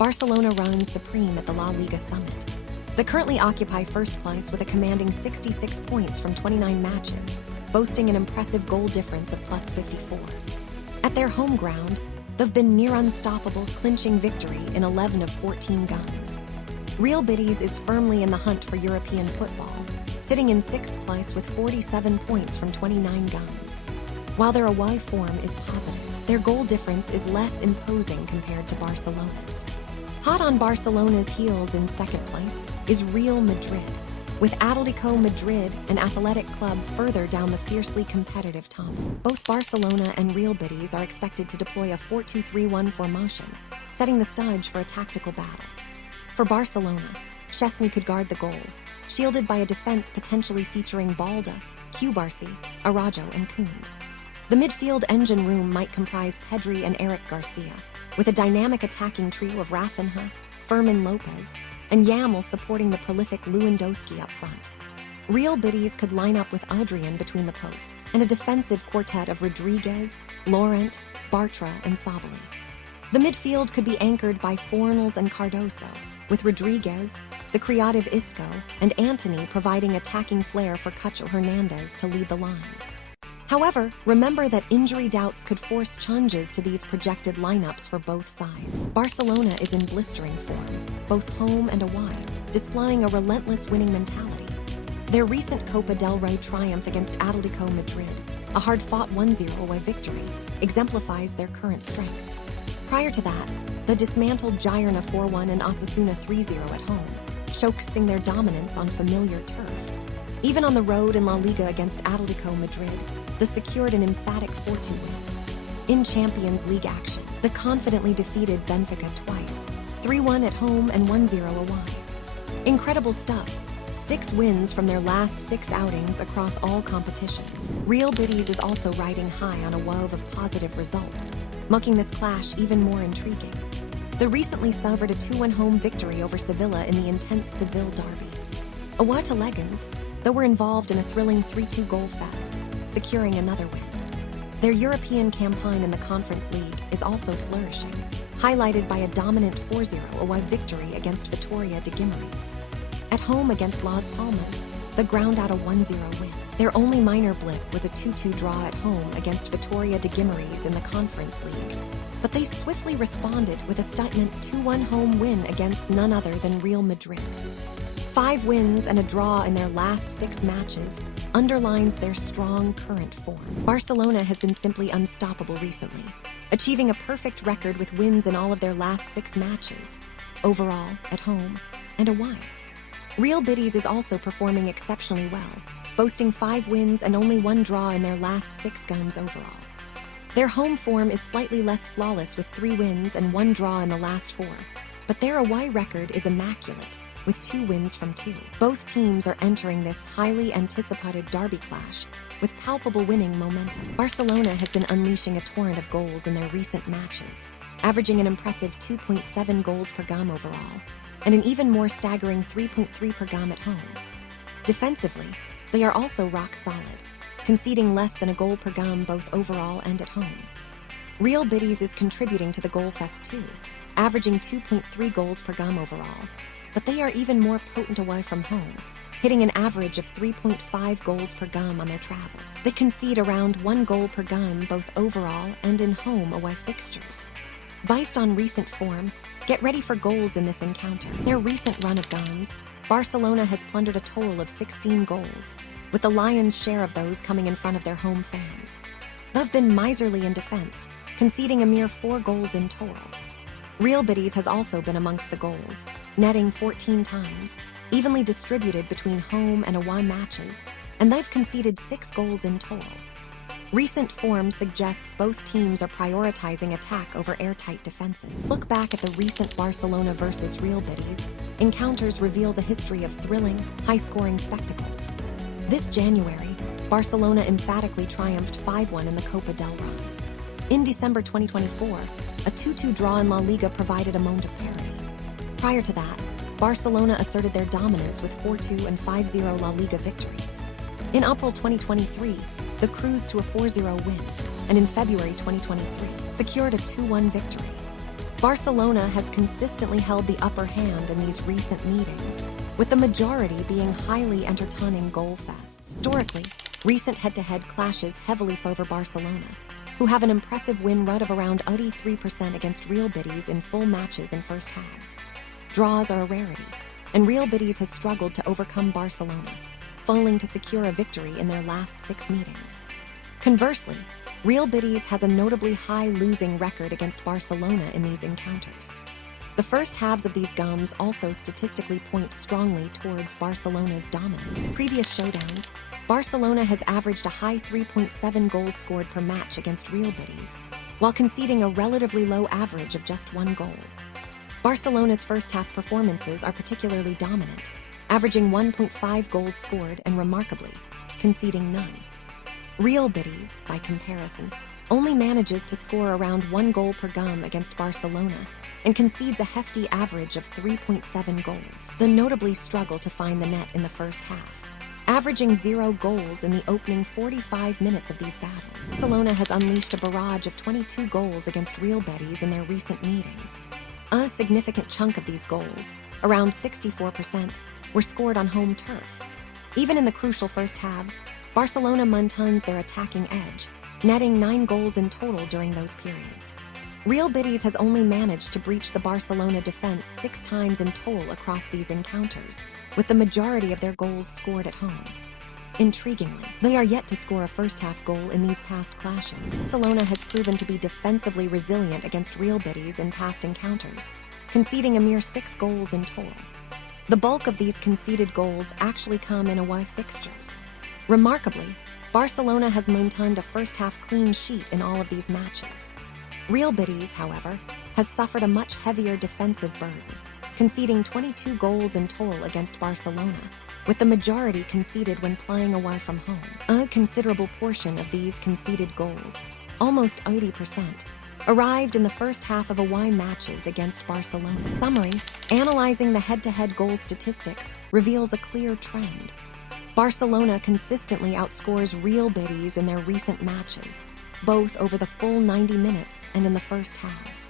Barcelona reigns supreme at the La Liga summit. They currently occupy first place with a commanding 66 points from 29 matches, boasting an impressive goal difference of plus 54. At their home ground, they've been near unstoppable, clinching victory in 11 of 14 games. Real Betis is firmly in the hunt for European football, sitting in 6th place with 47 points from 29 games. While their away form is positive, their goal difference is less imposing compared to Barcelona's. Hot on Barcelona's heels in 2nd place is Real Madrid, with Atletico Madrid and Athletic Club further down the fiercely competitive top. Both Barcelona and Real Betis are expected to deploy a 4-2-3-1 formation, setting the stage for a tactical battle. For Barcelona, Szczesny could guard the goal, shielded by a defense potentially featuring Balda, Cubarsí, Araujo and Koundé. The midfield engine room might comprise Pedri and Eric Garcia, with a dynamic attacking trio of Rafinha, Fermin Lopez, and Yamal supporting the prolific Lewandowski up front. Real Betis could line up with Adrian between the posts, and a defensive quartet of Rodriguez, Laurent, Bartra, and Sabali. The midfield could be anchored by Fornals and Cardoso, with Rodriguez, the creative Isco, and Antony providing attacking flair for Cucho Hernandez to lead the line. However, remember that injury doubts could force changes to these projected lineups for both sides. Barcelona is in blistering form, both home and away, displaying a relentless winning mentality. Their recent Copa del Rey triumph against Atletico Madrid, a hard-fought 1-0 away victory, exemplifies their current strength. Prior to that, the dismantled Girona 4-1 and Osasuna 3-0 at home, showcasing their dominance on familiar turf. Even on the road in La Liga against Atletico Madrid, they secured an emphatic 4-2 win. In Champions League action, they confidently defeated Benfica twice, 3-1 at home and 1-0 away. Incredible stuff. 6 wins from their last 6 outings across all competitions. Real Betis is also riding high on a wave of positive results, making this clash even more intriguing. They recently suffered a 2-1 home victory over Sevilla in the intense Seville derby. Away to Legends, they were involved in a thrilling 3-2 goal fest, securing another win. Their European campaign in the Conference League is also flourishing, highlighted by a dominant 4-0 away victory against Vitoria de Guimarães. At home against Las Palmas, they ground out a 1-0 win. Their only minor blip was a 2-2 draw at home against Vitoria de Guimarães in the Conference League. But they swiftly responded with a statement 2-1 home win against none other than Real Madrid. 5 wins and a draw in their last 6 matches underlines their strong current form. Barcelona has been simply unstoppable recently, achieving a perfect record with wins in all of their last 6 matches, overall, at home, and away. Real Betis is also performing exceptionally well, boasting 5 wins and only 1 draw in their last 6 games overall. Their home form is slightly less flawless with 3 wins and 1 draw in the last 4, but their away record is immaculate, with 2 wins from 2. Both teams are entering this highly anticipated derby clash with palpable winning momentum. Barcelona has been unleashing a torrent of goals in their recent matches, averaging an impressive 2.7 goals per game overall, and an even more staggering 3.3 per game at home. Defensively, they are also rock solid, conceding less than a goal per game both overall and at home. Real Betis is contributing to the goal fest too, averaging 2.3 goals per game overall, but they are even more potent away from home, hitting an average of 3.5 goals per game on their travels. They concede around 1 goal per game both overall and in home-away fixtures. Based on recent form, get ready for goals in this encounter. Their recent run of games, Barcelona has plundered a total of 16 goals, with the Lions' share of those coming in front of their home fans. They've been miserly in defense, conceding a mere 4 goals in total. Real Betis has also been amongst the goals, netting 14 times, evenly distributed between home and away matches, and they've conceded 6 goals in total. Recent form suggests both teams are prioritizing attack over airtight defenses. Look back at the recent Barcelona versus Real Betis encounters reveals a history of thrilling, high-scoring spectacles. This January, Barcelona emphatically triumphed 5-1 in the Copa del Rey. In December 2024, a 2-2 draw in La Liga provided a moment of parity. Prior to that, Barcelona asserted their dominance with 4-2 and 5-0 La Liga victories. In April 2023, they cruised to a 4-0 win, and in February 2023, secured a 2-1 victory. Barcelona has consistently held the upper hand in these recent meetings, with the majority being highly entertaining goal fests. Historically, recent head-to-head clashes heavily favor Barcelona, who have an impressive win rate of around 83% against Real Betis in full matches and first halves. Draws are a rarity, and Real Betis has struggled to overcome Barcelona, failing to secure a victory in their last 6 meetings. Conversely, Real Betis has a notably high losing record against Barcelona in these encounters. The first halves of these games also statistically point strongly towards Barcelona's dominance. Previous showdowns, Barcelona has averaged a high 3.7 goals scored per match against Real Betis, while conceding a relatively low average of just 1 goal. Barcelona's first half performances are particularly dominant, averaging 1.5 goals scored and remarkably, conceding none. Real Betis, by comparison, only manages to score around 1 goal per game against Barcelona and concedes a hefty average of 3.7 goals. They notably struggle to find the net in the first half, averaging 0 goals in the opening 45 minutes of these battles. Barcelona has unleashed a barrage of 22 goals against Real Betis in their recent meetings. A significant chunk of these goals, around 64%, were scored on home turf. Even in the crucial first halves, Barcelona maintains their attacking edge, netting 9 goals in total during those periods. Real Betis has only managed to breach the Barcelona defense 6 times in total across these encounters, with the majority of their goals scored at home. Intriguingly, they are yet to score a first-half goal in these past clashes. Barcelona has proven to be defensively resilient against Real Betis in past encounters, conceding a mere 6 goals in total. The bulk of these conceded goals actually come in away fixtures. Remarkably, Barcelona has maintained a first-half clean sheet in all of these matches. Real Betis, however, has suffered a much heavier defensive burden, conceding 22 goals in total against Barcelona, with the majority conceded when playing away from home. A considerable portion of these conceded goals, almost 80%, arrived in the first half of away matches against Barcelona. Summary: analyzing the head-to-head goal statistics reveals a clear trend. Barcelona consistently outscores Real Betis in their recent matches, both over the full 90 minutes and in the first halves.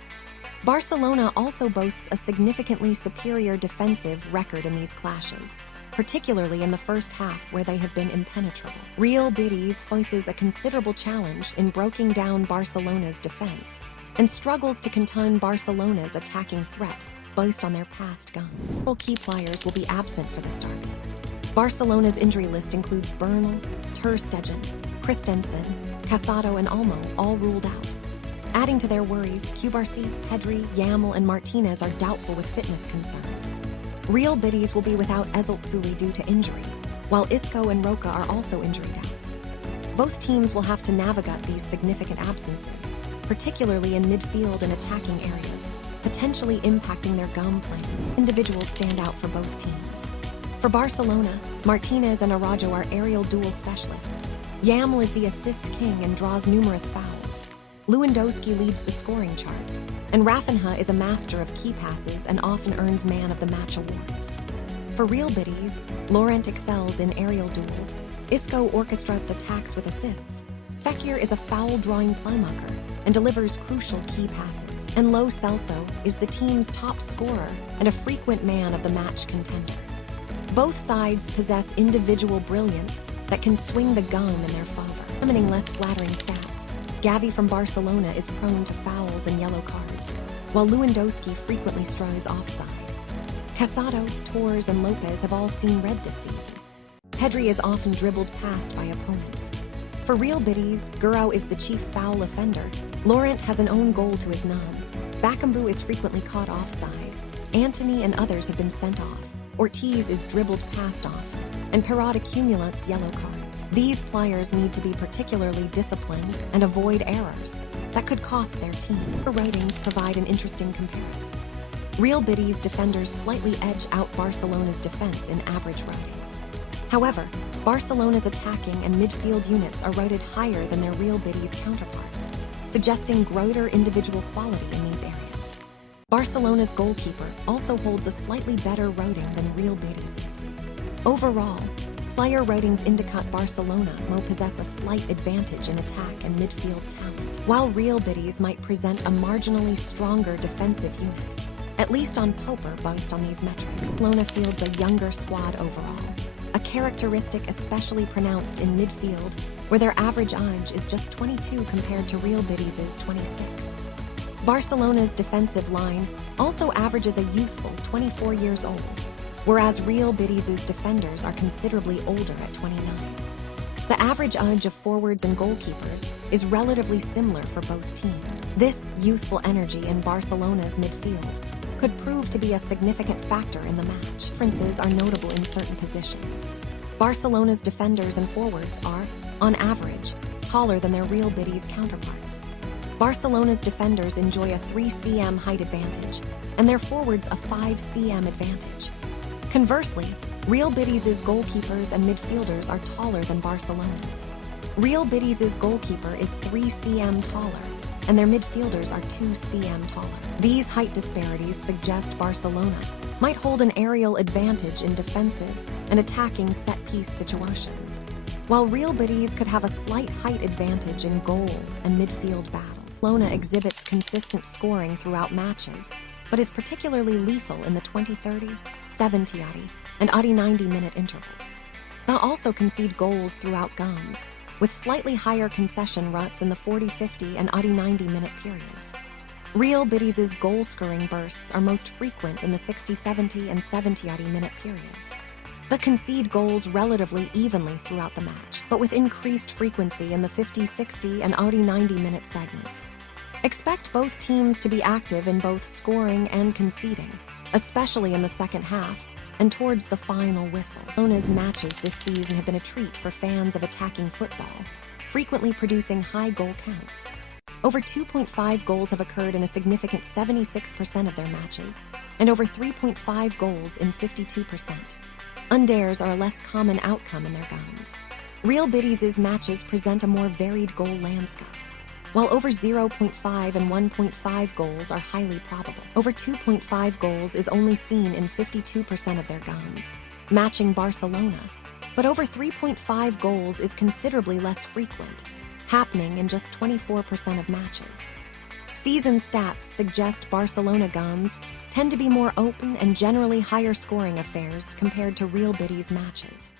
Barcelona also boasts a significantly superior defensive record in these clashes, particularly in the first half where they have been impenetrable. Real Betis faces a considerable challenge in breaking down Barcelona's defense and struggles to contain Barcelona's attacking threat based on their past games. Several key players will be absent for this derby. Barcelona's injury list includes Bernal, Ter Stegen, Christensen, Casado and Olmo, all ruled out. Adding to their worries, Cubarsí, Pedri, Yamal and Martinez are doubtful with fitness concerns. Real Betis will be without Eziltsuli due to injury, while Isco and Roca are also injury doubts. Both teams will have to navigate these significant absences, particularly in midfield and attacking areas, potentially impacting their game plans. Individuals stand out for both teams. For Barcelona, Martinez and Araujo are aerial duel specialists. Yamal is the assist king and draws numerous fouls. Lewandowski leads the scoring charts, and Rafinha is a master of key passes and often earns Man of the Match awards. For Real Betis, Laurent excels in aerial duels, Isco orchestrates attacks with assists, Fekir is a foul-drawing playmaker and delivers crucial key passes, and Lo Celso is the team's top scorer and a frequent Man of the Match contender. Both sides possess individual brilliance that can swing the game in their favor. Examining less flattering stats, Gavi from Barcelona is prone to fouls and yellow cards, while Lewandowski frequently strays offside. Casado, Torres and Lopez have all seen red this season. Pedri is often dribbled past by opponents. For Real Betis, Gurau is the chief foul offender. Laurent has an own goal to his name. Bakambu is frequently caught offside. Antony and others have been sent off. Ortiz is dribbled past often, and Perraud accumulates yellow cards. These players need to be particularly disciplined and avoid errors that could cost their team. The ratings provide an interesting comparison. Real Betis defenders slightly edge out Barcelona's defense in average ratings. However, Barcelona's attacking and midfield units are rated higher than their Real Betis counterparts, suggesting greater individual quality in these areas. Barcelona's goalkeeper also holds a slightly better rating than Real Betis's. Overall, player ratings indicate Barcelona may possess a slight advantage in attack and midfield talent. while Real Betis might present a marginally stronger defensive unit, at least on paper based on these metrics. Barcelona fields a younger squad overall, a characteristic especially pronounced in midfield, where their average age is just 22 compared to Real Betis' 26. Barcelona's defensive line also averages a youthful 24 years old, whereas Real Betis' defenders are considerably older at 29. The average age of forwards and goalkeepers is relatively similar for both teams. This youthful energy in Barcelona's midfield could prove to be a significant factor in the match. Differences are notable in certain positions. Barcelona's defenders and forwards are, on average, taller than their Real Betis counterparts. Barcelona's defenders enjoy a 3 cm height advantage, and their forwards a 5 cm advantage. Conversely, Real Betis' goalkeepers and midfielders are taller than Barcelona's. Real Betis' goalkeeper is 3 cm taller, and their midfielders are 2 cm taller. These height disparities suggest Barcelona might hold an aerial advantage in defensive and attacking set-piece situations, while Real Betis could have a slight height advantage in goal and midfield battles. Barcelona exhibits consistent scoring throughout matches, but is particularly lethal in the 20-30, 70 and 90-minute intervals. They'll also concede goals throughout games, with slightly higher concession ruts in the 40-50 and 90-minute periods. Real Betis' goal-scoring bursts are most frequent in the 60-70 and 70-minute periods. They concede goals relatively evenly throughout the match, but with increased frequency in the 50-60 and 90-minute segments. Expect both teams to be active in both scoring and conceding, especially in the second half and towards the final whistle. Barcelona's matches this season have been a treat for fans of attacking football, frequently producing high goal counts. Over 2.5 goals have occurred in a significant 76% of their matches, and over 3.5 goals in 52%. Unders are a less common outcome in their games. Real Betis' matches present a more varied goal landscape. While over 0.5 and 1.5 goals are highly probable, over 2.5 goals is only seen in 52% of their games, matching Barcelona, but over 3.5 goals is considerably less frequent, happening in just 24% of matches. Season stats suggest Barcelona games tend to be more open and generally higher scoring affairs compared to Real Betis matches.